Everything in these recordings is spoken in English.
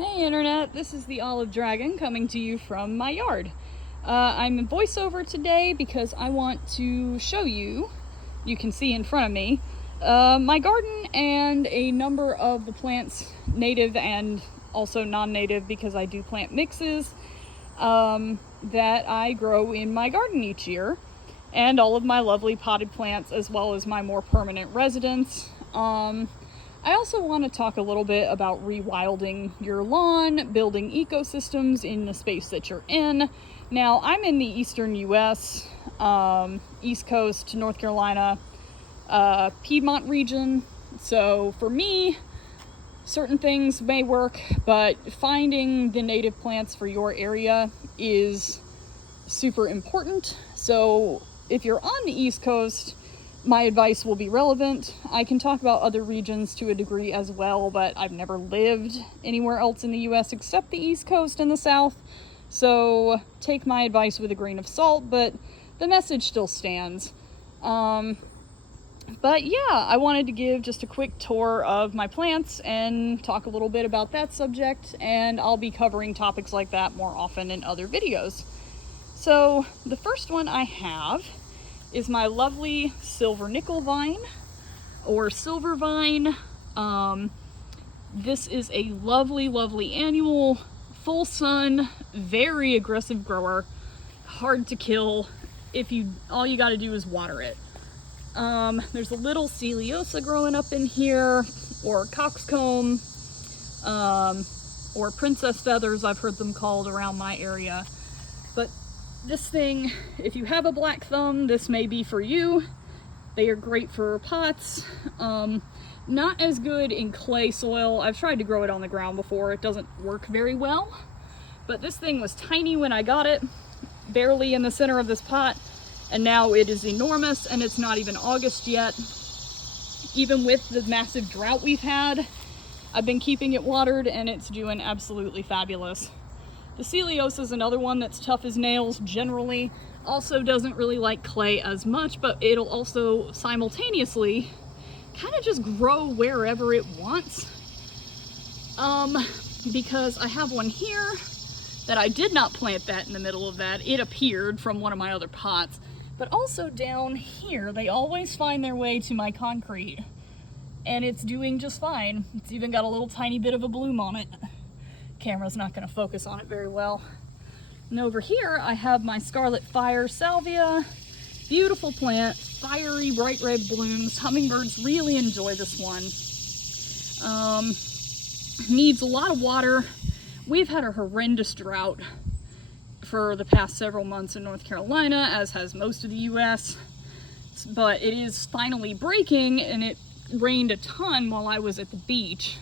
Hey Internet, this is the Olive Dragon coming to you from my yard. I'm in voiceover today because I want to show you, you can see in front of me, my garden and a number of the plants, native and also non-native because I do plant mixes, that I grow in my garden each year, and all of my lovely potted plants as well as my more permanent residents. I also want to talk a little bit about rewilding your lawn, building ecosystems in the space that you're in. Now, I'm in the eastern US, East Coast, North Carolina, Piedmont region. So for me, certain things may work, but finding the native plants for your area is super important. So if you're on the East Coast, my advice will be relevant. I can talk about other regions to a degree as well, but I've never lived anywhere else in the US except the East Coast and the South. So take my advice with a grain of salt, but the message still stands. But yeah, I wanted to give just a quick tour of my plants and talk a little bit about that subject, and I'll be covering topics like that more often in other videos. So the first one I have is my lovely silver nickel vine, or silver vine. This is a lovely annual, full sun, very aggressive grower, hard to kill. All you gotta do is water it. There's a little celiosa growing up in here, or coxcomb, or princess feathers, I've heard them called around my area. But this thing, if you have a black thumb, this may be for you. They are great for pots. Not as good in clay soil. I've tried to grow it on the ground before. It doesn't work very well. But this thing was tiny when I got it, barely in the center of this pot, and now it is enormous, and it's not even August yet. Even with the massive drought we've had, I've been keeping it watered, and it's doing absolutely fabulous. The celiosa is another one that's tough as nails generally, also doesn't really like clay as much, but it'll also simultaneously kind of just grow wherever it wants. Because I have one here that I did not plant that in the middle of that. It appeared from one of my other pots. But also down here, they always find their way to my concrete, and it's doing just fine. It's even got a little tiny bit of a bloom on it. Camera's not going to focus on it very well. And over here I have my Scarlet Fire Salvia. Beautiful plant, fiery bright red blooms. Hummingbirds really enjoy this one. Needs a lot of water. We've had a horrendous drought for the past several months in North Carolina, as has most of the US. But it is finally breaking, and it rained a ton while I was at the beach.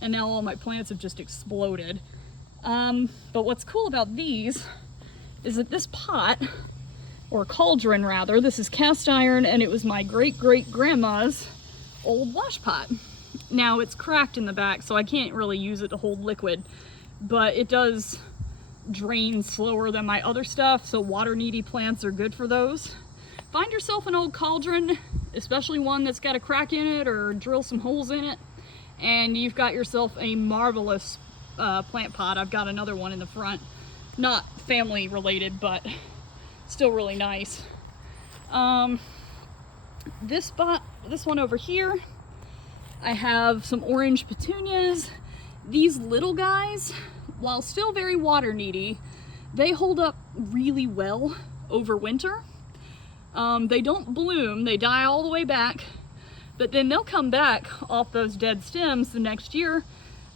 And now all my plants have just exploded. But what's cool about these is that this pot, or cauldron rather, this is cast iron, and it was my great-great-grandma's old wash pot. Now it's cracked in the back, so I can't really use it to hold liquid, but it does drain slower than my other stuff, so water-needy plants are good for those. Find yourself an old cauldron, especially one that's got a crack in it or drill some holes in it, and you've got yourself a marvelous plant pot. I've got another one in the front, not family related, but still really nice. This one over here, I have some orange petunias. These little guys, while still very water needy, they hold up really well over winter. They don't bloom, they die all the way back, but then they'll come back off those dead stems the next year.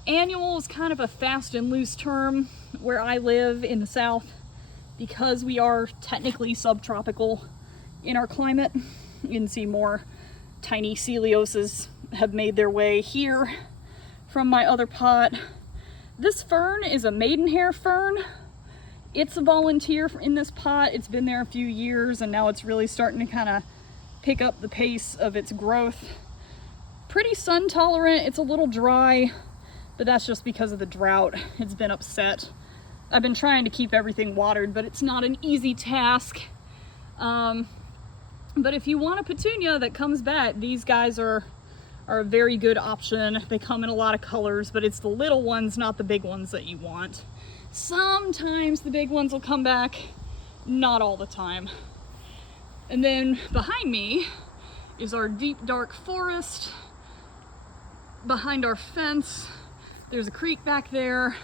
Annual is kind of a fast and loose term where I live in the South, because we are technically subtropical in our climate. You can see more tiny celiosas have made their way here from my other pot. This fern is a maidenhair fern. It's a volunteer in this pot. It's been there a few years, and now it's really starting to kind of pick up the pace of its growth. Pretty sun tolerant. It's a little dry, but that's just because of the drought. It's been upset. I've been trying to keep everything watered, but it's not an easy task. But if you want a petunia that comes back, these guys are are a very good option. They come in a lot of colors, but it's the little ones, not the big ones, that you want. Sometimes the big ones will come back, not all the time. And then behind me is our deep dark forest. Behind our fence, there's a creek back there.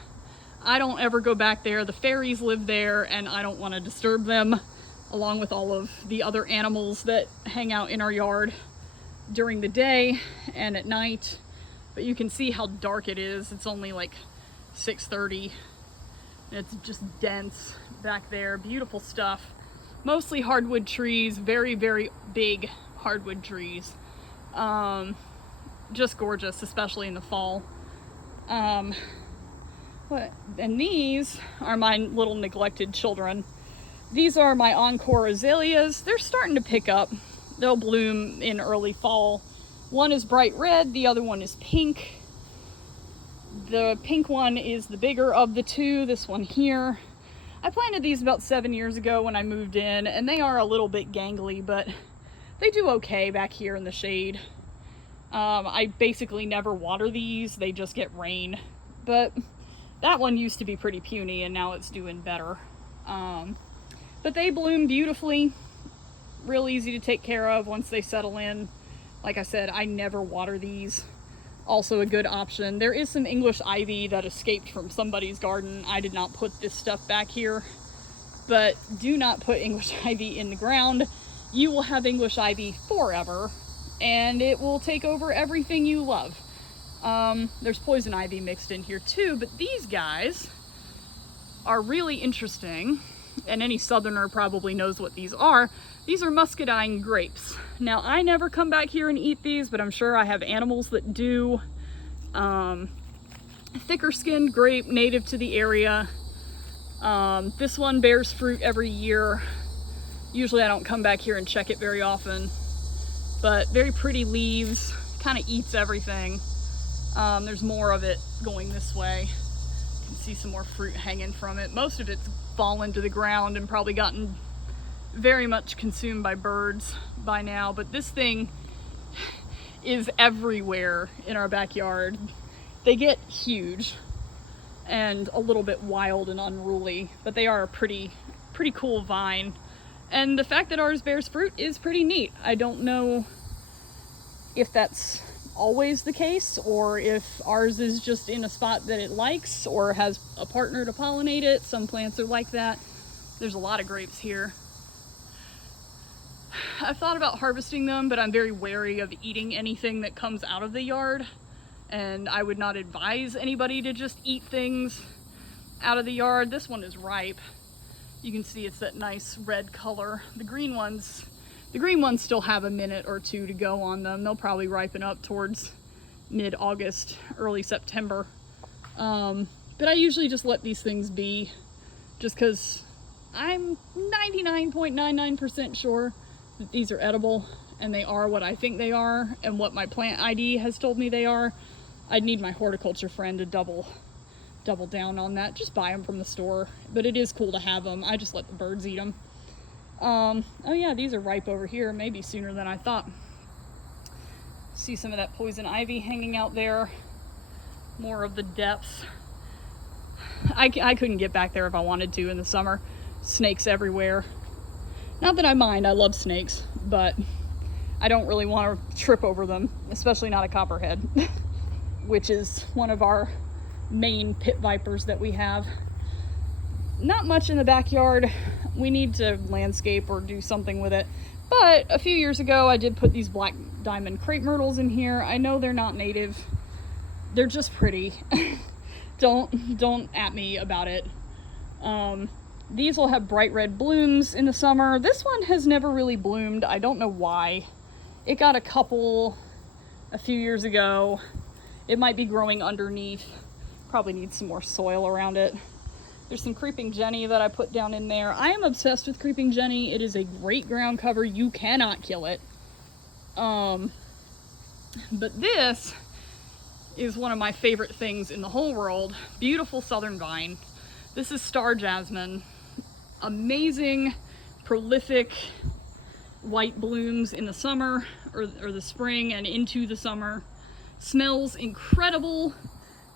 I don't ever go back there. The fairies live there and I don't want to disturb them, along with all of the other animals that hang out in our yard during the day and at night. But you can see how dark it is. It's only like 6:30. It's just dense back there. Beautiful stuff. Mostly hardwood trees, very, very big hardwood trees. Just gorgeous, especially in the fall. And these are my little neglected children. These are my encore azaleas. They're starting to pick up. They'll bloom in early fall. One is bright red, the other one is pink. The pink one is the bigger of the two, this one here. I planted these about 7 years ago when I moved in, and they are a little bit gangly, but they do okay back here in the shade. I basically never water these, they just get rain. But that one used to be pretty puny and now it's doing better. But they bloom beautifully, real easy to take care of once they settle in. Like I said, I never water these. Also a good option. There is some English ivy that escaped from somebody's garden. I did not put this stuff back here, but do not put English ivy in the ground. You will have English ivy forever and it will take over everything you love. There's poison ivy mixed in here too, but these guys are really interesting, and any southerner probably knows what these are. These are muscadine grapes. Now, I never come back here and eat these, but I'm sure I have animals that do. Thicker skinned grape, native to the area. This one bears fruit every year. Usually I don't come back here and check it very often, but very pretty leaves, kind of eats everything. There's more of it going this way. You can see some more fruit hanging from it. Most of it's fallen to the ground and probably gotten very much consumed by birds by now, but this thing is everywhere in our backyard. They get huge and a little bit wild and unruly, but they are a pretty cool vine. And the fact that ours bears fruit is pretty neat. I don't know if that's always the case or if ours is just in a spot that it likes or has a partner to pollinate it. Some plants are like that. There's a lot of grapes here. I've thought about harvesting them, but I'm very wary of eating anything that comes out of the yard, and I would not advise anybody to just eat things out of the yard. This one is ripe. You can see it's that nice red color. The green ones still have a minute or two to go on them. They'll probably ripen up towards mid-August, early September. But I usually just let these things be, just because I'm 99.99% sure that these are edible, and they are what I think they are, and what my plant ID has told me they are. I'd need my horticulture friend to double down on that. Just buy them from the store, but it is cool to have them. I just let the birds eat them. Oh yeah, these are ripe over here, maybe sooner than I thought. See some of that poison ivy hanging out there. More of the depths. I couldn't get back there if I wanted to in the summer. Snakes everywhere. Not that I mind, I love snakes, but I don't really want to trip over them, especially not a copperhead, which is one of our main pit vipers that we have. Not much in the backyard. We need to landscape or do something with it. But a few years ago, I did put these black diamond crepe myrtles in here. I know they're not native. They're just pretty. Don't at me about it. These will have bright red blooms in the summer. This one has never really bloomed. I don't know why. It got a couple a few years ago. It might be growing underneath. Probably needs some more soil around it. There's some creeping jenny that I put down in there. I am obsessed with creeping jenny. It is a great ground cover. You cannot kill it. But this is one of my favorite things in the whole world. Beautiful southern vine. This is star jasmine. Amazing, prolific white blooms in the summer or the spring and into the summer. Smells incredible.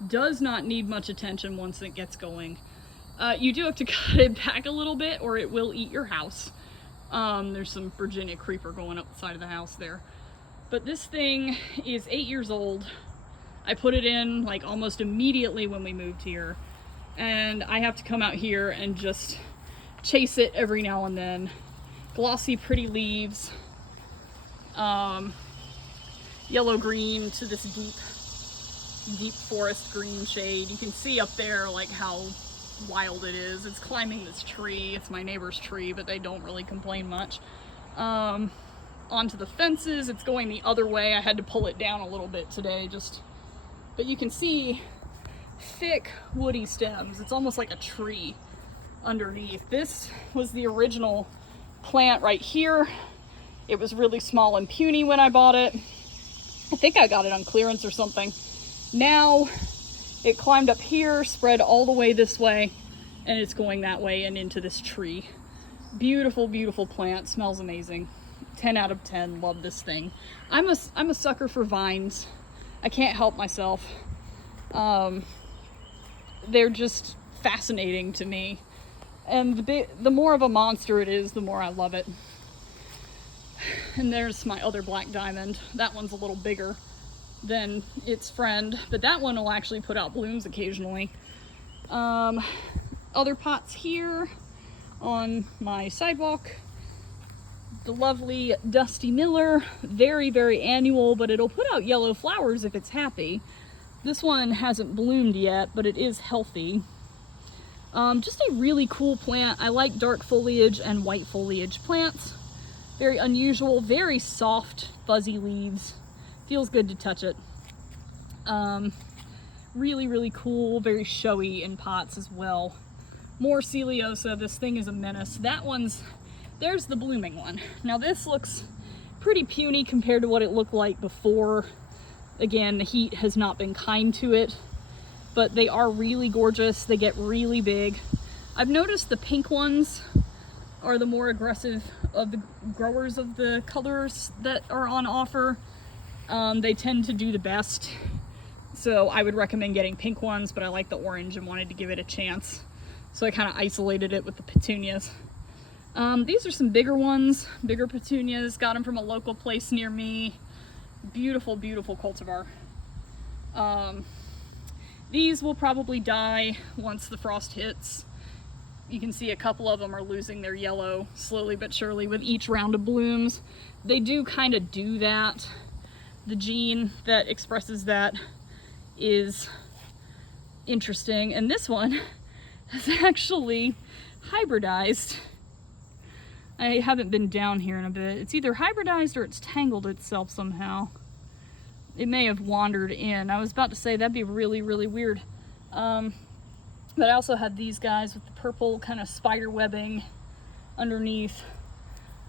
Does not need much attention once it gets going. You do have to cut it back a little bit or it will eat your house. There's some Virginia creeper going up the side of the house there. But this thing is 8 years old. I put it in like almost immediately when we moved here. And I have to come out here and just chase it every now and then. Glossy, pretty leaves. Yellow-green to this deep forest green shade. You can see up there like how wild it is. It's climbing this tree. It's my neighbor's tree, but they don't really complain much. Onto the fences. It's going the other way. I had to pull it down a little bit today, but you can see thick woody stems. It's almost like a tree underneath. This was the original plant right here. It was really small and puny when I bought it. I think I got it on clearance or something. Now it climbed up here, spread all the way this way, and it's going that way and into this tree. Beautiful, beautiful plant. Smells amazing. 10 out of 10. Love this thing. I'm a sucker for vines. I can't help myself. They're just fascinating to me. And the more of a monster it is, the more I love it. And there's my other black diamond. That one's a little bigger than its friend, but that one will actually put out blooms occasionally. Other pots here on my sidewalk. The lovely Dusty Miller, very, very annual, but it'll put out yellow flowers if it's happy. This one hasn't bloomed yet, but it is healthy. Just a really cool plant. I like dark foliage and white foliage plants. Very unusual, very soft, fuzzy leaves. Feels good to touch it. Really, really cool, very showy in pots as well. More Celiosa. This thing is a menace. There's the blooming one. Now this looks pretty puny compared to what it looked like before. Again, the heat has not been kind to it, but they are really gorgeous. They get really big. I've noticed the pink ones are the more aggressive of the growers of the colors that are on offer. They tend to do the best. So I would recommend getting pink ones, but I like the orange and wanted to give it a chance. So I kind of isolated it with the petunias. These are some bigger ones, bigger petunias. Got them from a local place near me. Beautiful, beautiful cultivar. These will probably die once the frost hits. You can see a couple of them are losing their yellow slowly but surely with each round of blooms. They do kind of do that. The gene that expresses that is interesting. And this one has actually hybridized. I haven't been down here in a bit. It's either hybridized or it's tangled itself somehow. It may have wandered in. I was about to say that'd be really, really weird. But I also have these guys with the purple kind of spider webbing underneath.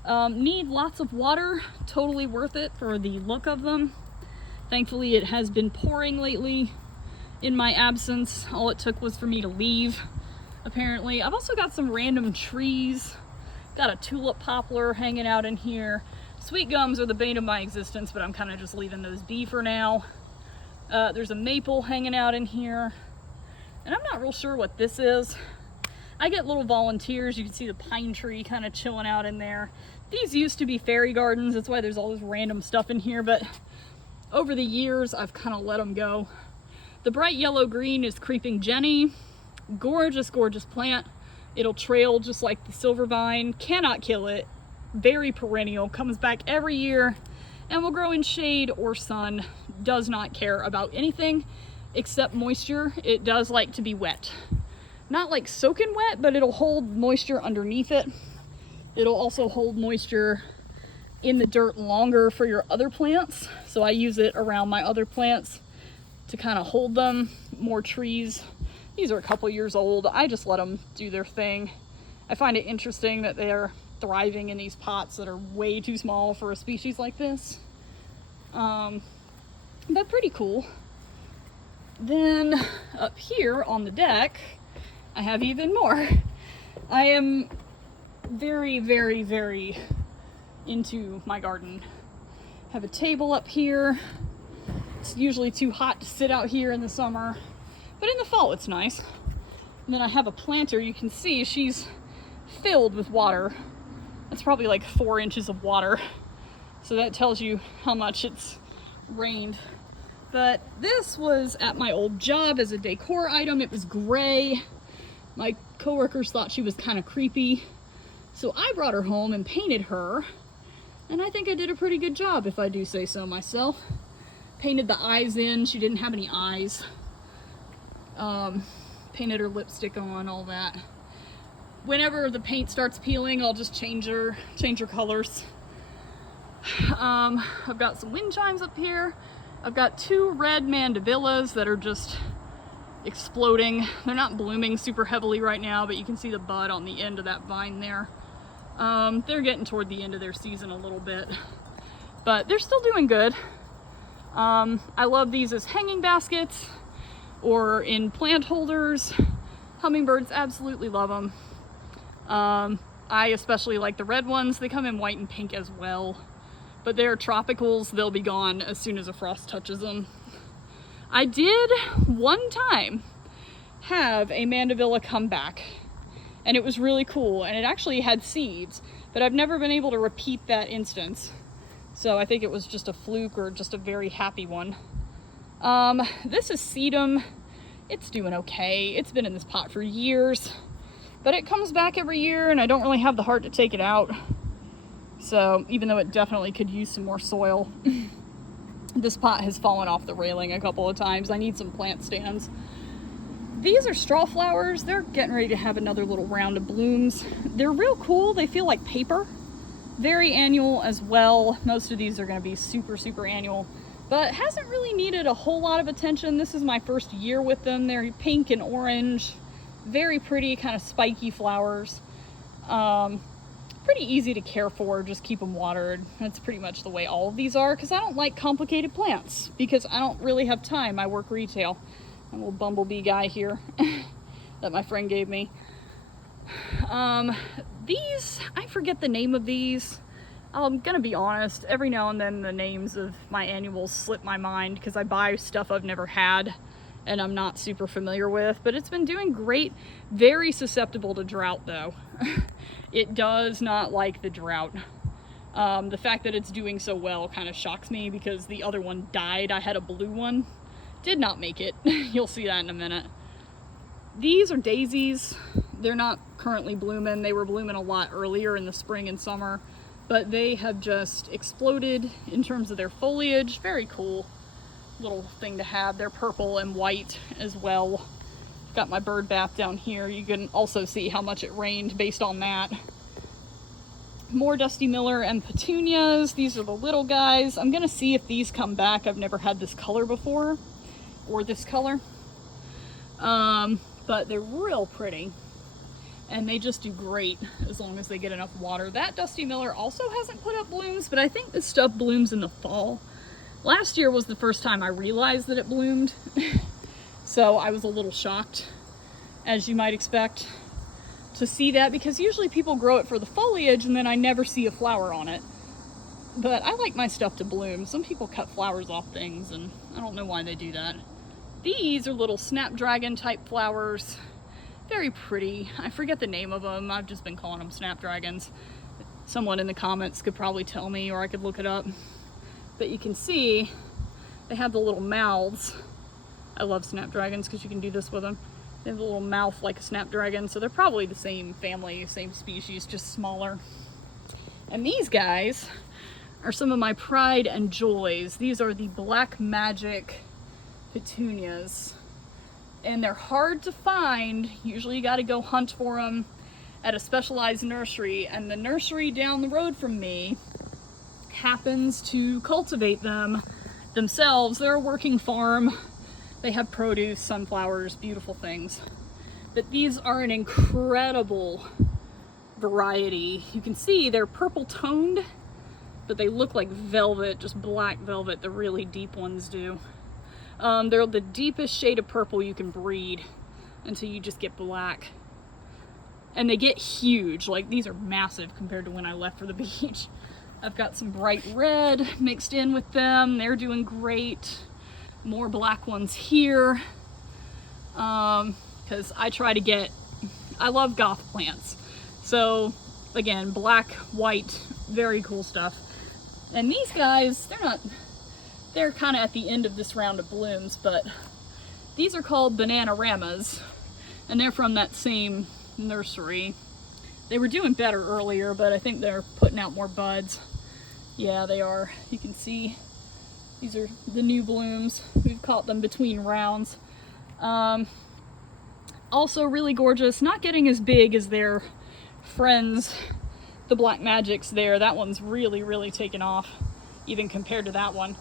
Need lots of water. Totally worth it for the look of them. Thankfully it has been pouring lately in my absence. All it took was for me to leave, apparently. I've also got some random trees. Got a tulip poplar hanging out in here. Sweet gums are the bane of my existence, but I'm kind of just leaving those be for now. There's a maple hanging out in here. And I'm not real sure what this is. I get little volunteers. You can see the pine tree kind of chilling out in there. These used to be fairy gardens. That's why there's all this random stuff in here, but over the years, I've kind of let them go. The bright yellow-green is Creeping Jenny. Gorgeous, gorgeous plant. It'll trail just like the silver vine. Cannot kill it. Very perennial. Comes back every year and will grow in shade or sun. Does not care about anything except moisture. It does like to be wet. Not like soaking wet, but it'll hold moisture underneath it. It'll also hold moisture in the dirt longer for your other plants. So I use it around my other plants to kind of hold them. More trees. These are a couple years old. I just let them do their thing. I find it interesting that they're thriving in these pots that are way too small for a species like this. But pretty cool. Then up here on the deck, I have even more. I am very, very, very into my garden. Have a table up here It's usually too hot to sit out here in the summer, but in the fall it's nice. And then I have a planter. You can see she's filled with water. It's probably like 4 inches of water. So that tells you how much it's rained. But this was at my old job as a decor item. It was gray. My coworkers thought she was kind of creepy. So I brought her home and painted her. And I think I did a pretty good job, if I do say so myself. Painted the eyes in. She didn't have any eyes. Painted her lipstick on, all that. Whenever the paint starts peeling, I'll just change her colors. I've got some wind chimes up here. I've got 2 red mandevillas that are just exploding. They're not blooming super heavily right now, but you can see the bud on the end of that vine there. They're getting toward the end of their season a little bit, but they're still doing good. I love these as hanging baskets or in plant holders. Hummingbirds absolutely love them. I especially like the red ones. They come in white and pink as well, but they're tropicals. They'll be gone as soon as a frost touches them. I did one time have a mandevilla come back, and it was really cool, and it actually had seeds, but I've never been able to repeat that instance. So I think it was just a fluke or just a very happy one. This is sedum. It's doing okay. It's been in this pot for years, but it comes back every year and I don't really have the heart to take it out. So even though it definitely could use some more soil, this pot has fallen off the railing a couple of times. I need some plant stands. These are straw flowers. They're getting ready to have another little round of blooms. They're real cool. They feel like paper. Very annual as well. Most of these are going to be super annual, but hasn't really needed a whole lot of attention. This is my first year with them. They're pink and orange. Very pretty, kind of spiky flowers. Pretty easy to care for, just keep them watered. That's pretty much the way all of these are, because I don't like complicated plants, because I don't really have time. I work retail. A little bumblebee guy here that my friend gave me. These, I forget the name of these. I'm gonna be honest, every now and then the names of my annuals slip my mind because I buy stuff I've never had and I'm not super familiar with, but it's been doing great. Very susceptible to drought though. It does not like the drought. The fact that it's doing so well kind of shocks me because the other one died. I had a blue one, did not make it. You'll see that in a minute. These are daisies. They're not currently blooming. They were blooming a lot earlier in the spring and summer, but they have just exploded in terms of their foliage. Very cool little thing to have. They're purple and white as well. Got my bird bath down here. You can also see how much it rained based on that. More Dusty Miller and petunias. These are the little guys. I'm gonna see if these come back. I've never had this color before, or this color. But they're real pretty. And they just do great as long as they get enough water. That Dusty Miller also hasn't put up blooms, but I think this stuff blooms in the fall. Last year was the first time I realized that it bloomed. So I was a little shocked, as you might expect, to see that, because usually people grow it for the foliage and then I never see a flower on it. But I like my stuff to bloom. Some people cut flowers off things and I don't know why they do that. These are little snapdragon type flowers. Very pretty. I forget the name of them. I've just been calling them snapdragons. Someone in the comments could probably tell me, or I could look it up. But you can see they have the little mouths. I love snapdragons because you can do this with them. They have a little mouth like a snapdragon, so they're probably the same family, same species, just smaller. And these guys are some of my pride and joys. These are the Black Magic petunias. And they're hard to find. Usually you gotta go hunt for them at a specialized nursery, and the nursery down the road from me happens to cultivate them themselves. They're a working farm. They have produce, sunflowers, beautiful things. But these are an incredible variety. You can see they're purple toned, but they look like velvet, just black velvet, the really deep ones do. They're the deepest shade of purple you can breed until you just get black. And they get huge. Like, these are massive compared to when I left for the beach. I've got some bright red mixed in with them. They're doing great. More black ones here, because I love goth plants. So again, black, white, very cool stuff. And these guys, they're kind of at the end of this round of blooms, but these are called Bananaramas, and they're from that same nursery. They were doing better earlier, but I think they're putting out more buds. Yeah, they are. You can see these are the new blooms. We've caught them between rounds. Also really gorgeous, not getting as big as their friends, the Black Magics there. That one's really, really taken off, even compared to that one.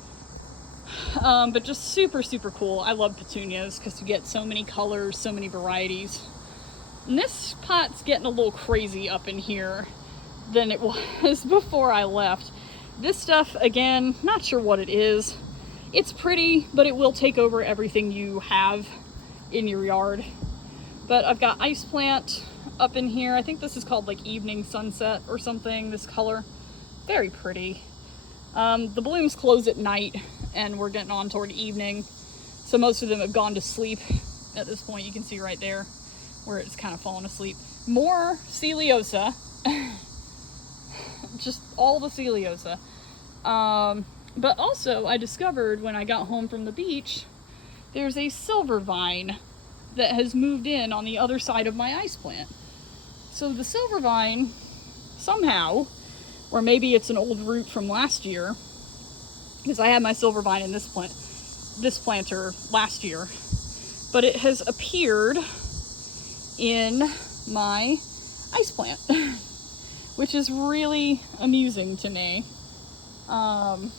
But just super, super cool. I love petunias because you get so many colors, so many varieties. And this pot's getting a little crazy up in here than it was before I left. This stuff, again, not sure what it is. It's pretty, but it will take over everything you have in your yard. But I've got ice plant up in here. I think this is called like Evening Sunset or something, this color. Very pretty. The blooms close at night and we're getting on toward evening. So most of them have gone to sleep at this point. You can see right there where it's kind of fallen asleep. More Celiosa. Just all the Celiosa. But also I discovered when I got home from the beach, there's a silver vine that has moved in on the other side of my ice plant. So the silver vine, somehow, or maybe it's an old root from last year, because I had my silver vine in this planter last year, but it has appeared in my ice plant, which is really amusing to me. I've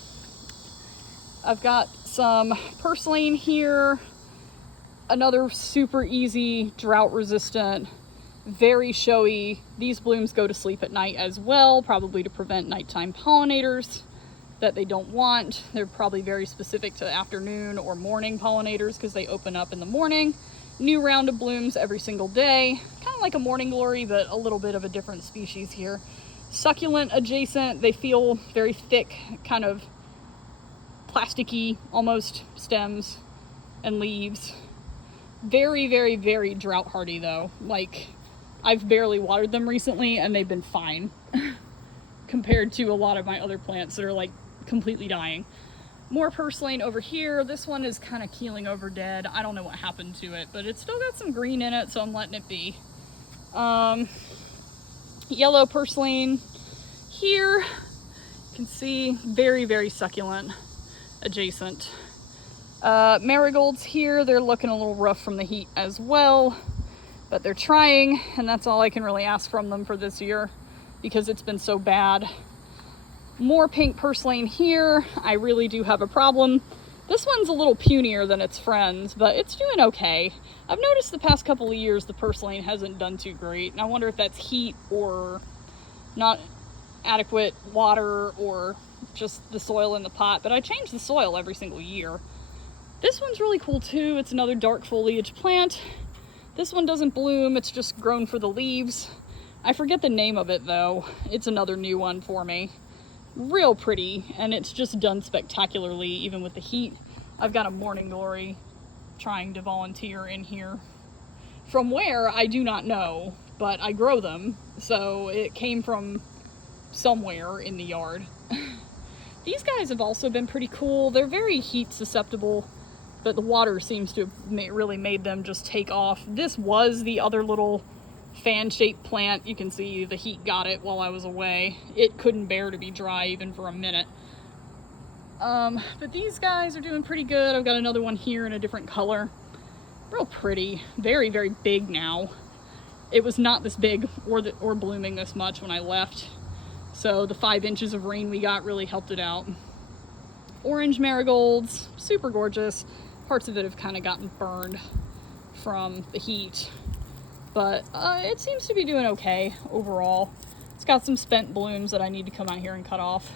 got some purslane here, another super easy, drought resistant, very showy. These blooms go to sleep at night as well, probably to prevent nighttime pollinators that they don't want. They're probably very specific to afternoon or morning pollinators because they open up in the morning. New round of blooms every single day, kind of like a morning glory, but a little bit of a different species here. Succulent adjacent, they feel very thick, kind of plasticky almost stems and leaves. Very, very, very drought hardy though. Like, I've barely watered them recently and they've been fine compared to a lot of my other plants that are like completely dying. More purslane over here. This one is kind of keeling over dead. I don't know what happened to it, but it's still got some green in it, so I'm letting it be. Yellow purslane here. You can see very, very succulent adjacent. Marigolds here, they're looking a little rough from the heat as well, but they're trying, and that's all I can really ask from them for this year because it's been so bad. More pink purslane here. I really do have a problem. This one's a little punier than its friends, but it's doing okay. I've noticed the past couple of years the purslane hasn't done too great, and I wonder if that's heat or not adequate water or just the soil in the pot, but I change the soil every single year. This one's really cool too. It's another dark foliage plant. This one doesn't bloom, it's just grown for the leaves. I forget the name of it though. It's another new one for me. Real pretty, and it's just done spectacularly even with the heat. I've got a morning glory trying to volunteer in here. From where, I do not know, but I grow them, so it came from somewhere in the yard. These guys have also been pretty cool. They're very heat susceptible, but the water seems to have really made them just take off. This was the other little fan-shaped plant. You can see the heat got it while I was away. It couldn't bear to be dry even for a minute. But these guys are doing pretty good. I've got another one here in a different color. Real pretty. Very, very big now. It was not this big or blooming this much when I left. So the 5 inches of rain we got really helped it out. Orange marigolds, super gorgeous. Parts of it have kind of gotten burned from the heat, but it seems to be doing okay overall. It's got some spent blooms that I need to come out here and cut off,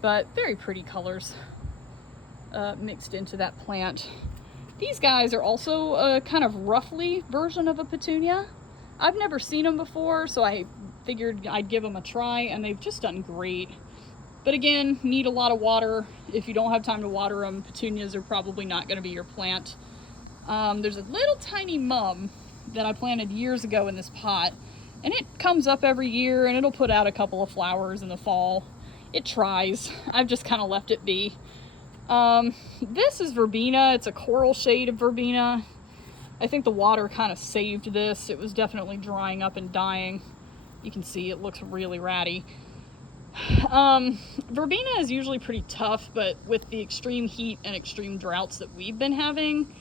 but very pretty colors mixed into that plant. These guys are also a kind of roughly version of a petunia. I've never seen them before, so I figured I'd give them a try, and they've just done great. But again, need a lot of water. If you don't have time to water them, petunias are probably not going to be your plant. There's a little tiny mum that I planted years ago in this pot, and it comes up every year and it'll put out a couple of flowers in the fall. It tries. I've just kind of left it be. This is verbena. It's a coral shade of verbena. I think the water kind of saved this. It was definitely drying up and dying. You can see it looks really ratty. Verbena is usually pretty tough, but with the extreme heat and extreme droughts that we've been having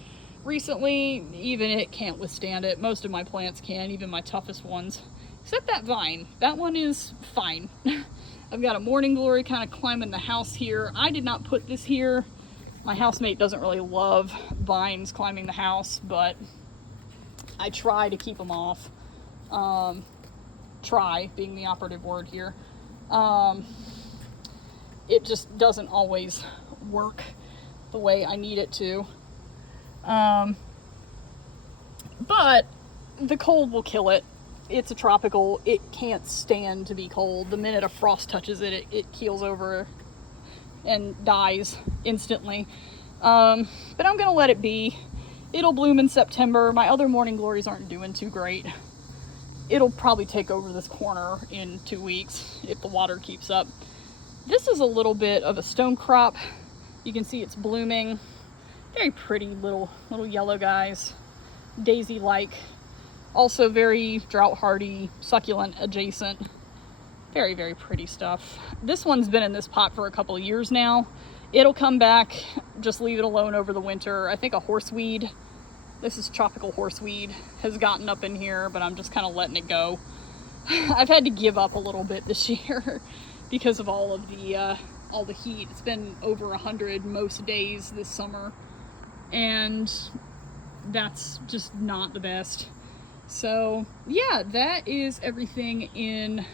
recently, even it can't withstand it. Most of my plants can, even my toughest ones. Except that vine. That one is fine. I've got a morning glory kind of climbing the house here. I did not put this here. My housemate doesn't really love vines climbing the house, but I try to keep them off. Try being the operative word here. It just doesn't always work the way I need it to. But the cold will kill it. It's a tropical. It can't stand to be cold. The minute a frost touches it, it keels over and dies instantly. But I'm gonna let it be. It'll bloom in September. My other morning glories aren't doing too great. It'll probably take over this corner in 2 weeks if the water keeps up. This is a little bit of a stone crop. You can see it's blooming. Very pretty little yellow guys. Daisy-like. Also very drought hardy, succulent adjacent. Very, very pretty stuff. This one's been in this pot for a couple of years now. It'll come back, just leave it alone over the winter. I think a horseweed, this is tropical horseweed, has gotten up in here, but I'm just kind of letting it go. I've had to give up a little bit this year because of all the heat. It's been over 100 most days this summer, and that's just not the best. So yeah, that is everything in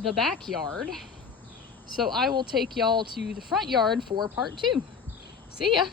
the backyard. So I will take y'all to the front yard for part 2. See ya.